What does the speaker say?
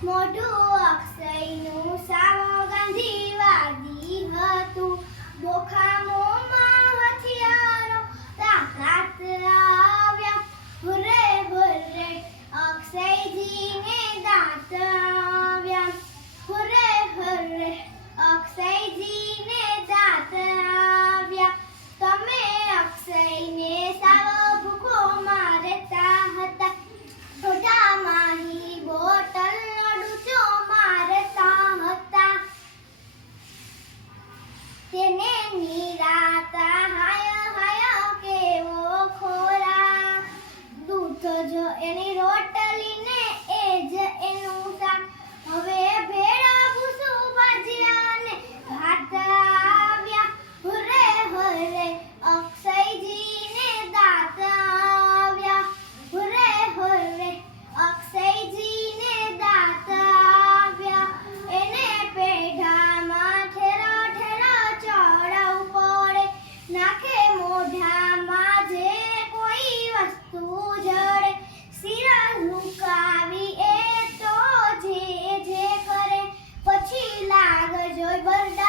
મોઢું અક્ષયનું સાવ ગાંધીવાદી હતું બોખામો હથિયારો તાકાત આવ્યા હુરે હુરે અક્ષયજીને દાંત તો જો એની રોટલી ને એ એનું શાક. હવે ભેળા ભૂસું ભાજ્યા ને ભાત આવ્યા. હરે હરે અક્ષયજી ને દાંત આવ્યા. હરે હરે અક્ષયજી ને દાંત આવ્યા. એને પેઢામાં ઠેરો ઠેરો ચડાવ પડે નાખે મોઢામાં જે તું જડે સિરા ઝુકાવી તો જે જે કરે પછી લાગજો બરડા